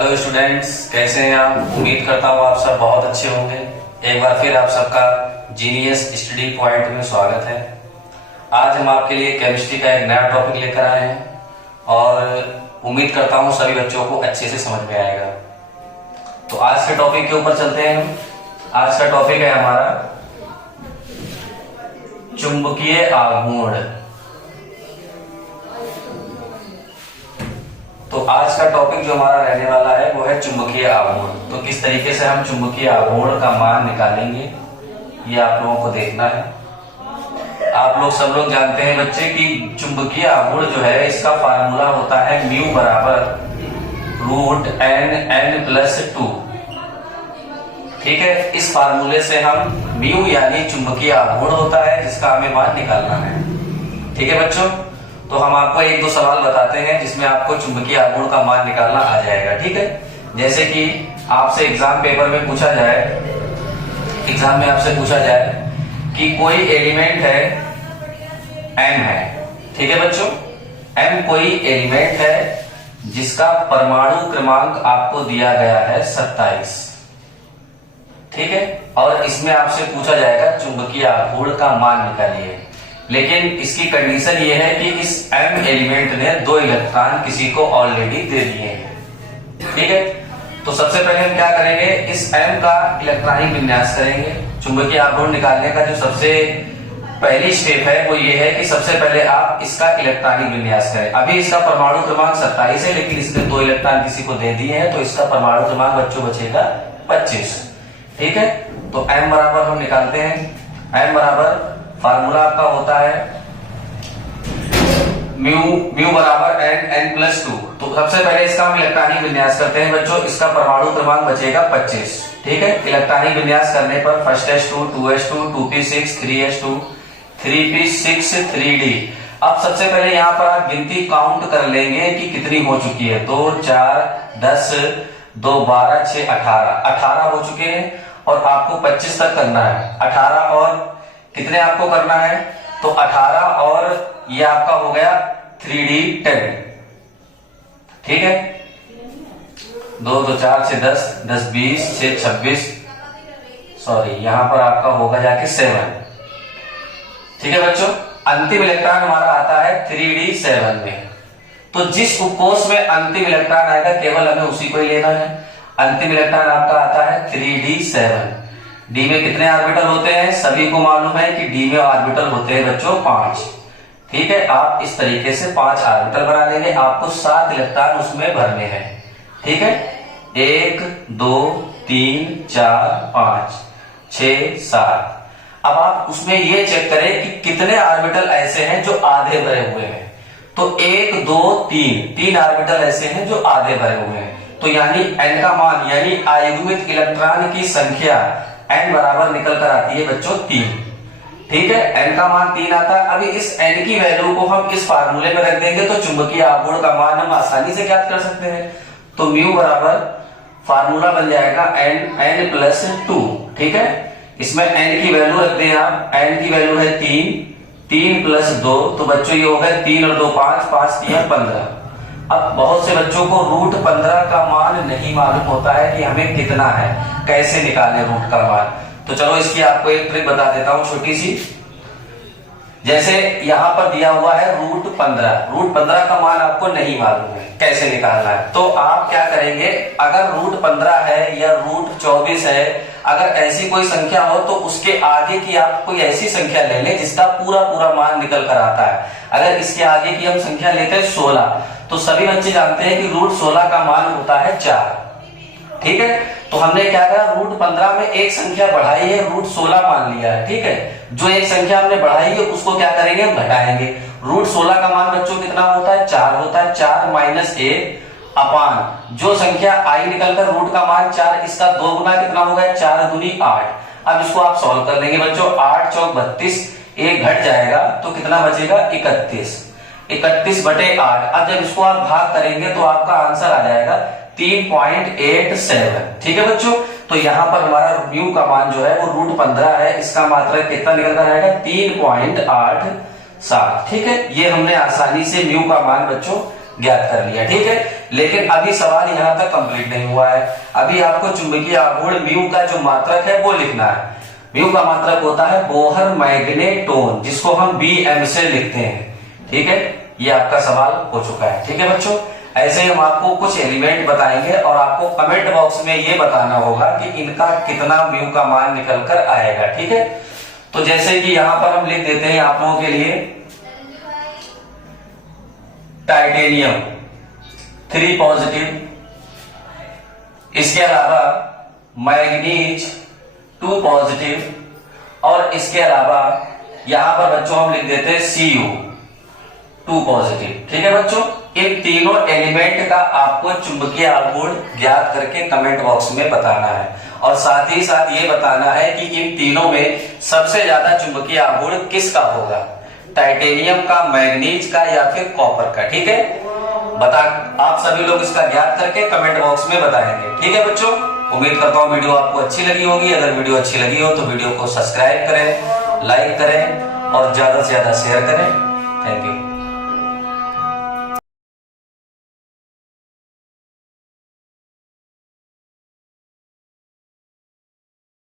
Hello students, कैसे हैं आप? उम्मीद करता हूँ आप सब बहुत अच्छे होंगे। एक बार फिर आप सबका जीनियस स्टडी पॉइंट में स्वागत है। आज हम आपके लिए केमिस्ट्री का एक नया टॉपिक लेकर आए हैं और उम्मीद करता हूँ सभी बच्चों को अच्छे से समझ में आएगा। तो आज के टॉपिक के ऊपर चलते हैं हम। आज का टॉपिक है हमारा चुंबकीय आघूर्ण। तो आज का टॉपिक जो हमारा रहने वाला है वो है चुंबकीय आघूर्ण। तो किस तरीके से हम चुंबकीय आघूर्ण का मान निकालेंगे ये आप लोगों को देखना है। आप लोग सब लोग जानते हैं बच्चे कि चुंबकीय आघूर्ण जो है इसका फार्मूला होता है म्यू बराबर √n+2। ठीक है, इस फार्मूले से हम म्यू यानी चुंबकीय आघूर्ण होता है जिसका हमें मान निकालना है। ठीक है बच्चों, तो हम आपको एक दो सवाल बताते हैं जिसमें आपको चुंबकीय आघूर्ण का मान निकालना आ जाएगा। ठीक है, जैसे कि आपसे एग्जाम पेपर में पूछा जाए, एग्जाम में आपसे पूछा जाए कि कोई एलिमेंट है m है। ठीक है बच्चों, m कोई एलिमेंट है जिसका परमाणु क्रमांक आपको दिया गया है 27। ठीक है, और इसमें आपसे पूछा जाएगा चुंबकीय आघूर्ण का मान निकालिए। लेकिन इसकी कंडीशन ये है कि इस m एलिमेंट ने 2 इलेक्ट्रॉन किसी को ऑलरेडी दे दिए हैं। ठीक है, तो सबसे पहले हम क्या करेंगे, इस m का इलेक्ट्रॉनिक विन्यास करेंगे। चुंबकीय आघूर्ण निकालने का जो सबसे पहली स्टेप है वो ये है कि सबसे पहले आप इसका इलेक्ट्रॉनिक विन्यास करें। अभी इसका परमाणु क्रमांक 27 है, लेकिन इसने 2 इलेक्ट्रॉन किसी को दे दिए हैं, तो इसका परमाणु क्रमांक बच्चों बचेगा 25। ठीक है, तो m बराबर हम निकालते हैं। m बराबर फार्मूला आपका होता है म्यू बराबर n+2। तो सबसे पहले इसका हम इलेक्ट्रॉनिक विन्यास करते हैं बच्चों। इसका परमाणु क्रमांक बचेगा 25। ठीक है, इलेक्ट्रॉनिक विन्यास करने पर 1s2 2s2 2p6 3s2 3p6 3d। अब सबसे पहले यहाँ पर आप गिनती काउंट कर लेंगे कि कितनी हो चुकी है। 2 4 10 2 12 6 18 हो चुके हैं और आपको 25 तक करना है। 18 और कितने आपको करना है, तो 18 और ये आपका हो गया 3d 10। ठीक है, 2 2 4 6 10 10 20 6 26, सॉरी यहां पर आपका होगा जाके 7। ठीक है बच्चों, अंतिम इलेक्ट्रॉन हमारा आता है 3d 7 में। तो जिस उपकोष में अंतिम इलेक्ट्रॉन आएगा केवल हमें उसी को ही लेना है। अंतिम इलेक्ट्रॉन आपका आता है 3d 7। डी में कितने ऑर्बिटल होते हैं, सभी को मालूम है कि डी में ऑर्बिटल होते हैं बच्चों 5। ठीक है, आप इस तरीके से 5 ऑर्बिटल बना लेंगे। आपको 7 इलेक्ट्रॉन उसमें भरने हैं। ठीक है, 1 2 3 4 5 6 7। अब आप उसमें ये चेक करें कि कितने ऑर्बिटल ऐसे हैं जो आधे भरे हुए हैं। तो 1 2 3 ऑर्बिटल ऐसे हैं जो आधे भरे हुए हैं। तो यानी n का मान यानी आयुग्मिक इलेक्ट्रॉन की संख्या n बराबर निकल कर आती है बच्चों 3। ठीक है, n का मान 3 आता है। अभी इस n की वैल्यू को हम इस फार्मूले में रख देंगे तो चुंबकीय आघूर्ण का मान हम आसानी से ज्ञात कर सकते हैं। तो म्यू बराबर फार्मूला बन जाएगा n+2। ठीक है, इसमें n की वैल्यू रख दें आप। n की वैल्यू है 3 + 2, तो बच्चों ये हो गया 3 और 2 5 5 3 15। अब बहुत से बच्चों को √15 का मान नहीं मालूम होता है कि हमें कितना है, कैसे निकालें रूट का मान। तो चलो इसकी आपको एक ट्रिक बता देता हूं छोटी सी। जैसे यहां पर दिया हुआ है √15 का मान आपको नहीं मालूम है, कैसे निकालना है। तो आप क्या करेंगे, अगर √15 है या √24 है, अगर ऐसी कोई संख्या हो तो उसके आगे की आप कोई ऐसी संख्या ले लें जिसका पूरा मान निकल कर आता है। अगर इसके आगे की हम संख्या लेते हैं 16, तो सभी बच्चे जानते हैं कि √16 का मान होता है 4। ठीक है, तो हमने क्या करा, √15 में एक संख्या बढ़ाई है, √16 मान लिया है। ठीक है, जो एक संख्या हमने बढ़ाई है उसको क्या करेंगे, हम घटाएंगे। √16 का मान बच्चों कितना होता है, 4 होता है। 4 - 1 अपान जो संख्या आई निकलकर रूट का मान 4, इसका 2 गुना कितना हो गया, 4 दूनी 8। अब इसको आप सॉल्व कर लेंगे बच्चों। 8 चौक 32, 1 घट जाएगा तो कितना बचेगा, 31। 31/8। अब जब इसको आप भाग करेंगे तो आपका आंसर आ जाएगा 3.87। ठीक है बच्चों, तो यहाँ पर हमारा म्यू का मान जो है वो √15 है। इसका मात्रक कितना निकल कर आएगा, 3.87। ठीक है, ये हमने आसानी से म्यू का मान बच्चों ज्ञात कर लिया। ठीक है, लेकिन अभी सवाल यहाँ तक कंप्लीट नहीं हुआ है। अभी आपको चुंबकीय आघूर्ण म्यू का जो मात्रक है वो लिखना है। म्यू का मात्रक होता है बोहर मैग्नेटोन, जिसको हम BM से लिखते हैं। ठीक है, ये आपका सवाल हो चुका है। ठीक है बच्चों, ऐसे ही हम आपको कुछ एलिमेंट बताएंगे और आपको कमेंट बॉक्स में ये बताना होगा कि इनका कितना म्यू का मान निकल कर आएगा। ठीक है, तो जैसे कि यहां पर हम लिख देते हैं आप लोगों के लिए टाइटेनियम 3 पॉजिटिव, इसके अलावा मैग्नीज 2 पॉजिटिव और इसके अलावा यहां पर बच्चों हम लिख देते हैं Cu 2 पॉजिटिव। ठीक है बच्चों, इन तीनों एलिमेंट का आपको चुंबकीय आघूर्ण ज्ञात करके कमेंट बॉक्स में बताना है और साथ ही साथ ये बताना है कि इन तीनों में सबसे ज्यादा चुंबकीय आघूर्ण किसका होगा, टाइटेनियम का, मैग्नीज का या फिर कॉपर का। ठीक है, आप सभी लोग इसका ज्ञात करके कमेंट बॉक्स में बताएंगे। ठीक है बच्चों, उम्मीद करता हूँ वीडियो आपको अच्छी लगी होगी। अगर वीडियो अच्छी लगी हो तो वीडियो को सब्सक्राइब करें, लाइक करें और ज्यादा से ज्यादा शेयर करें। Thank you.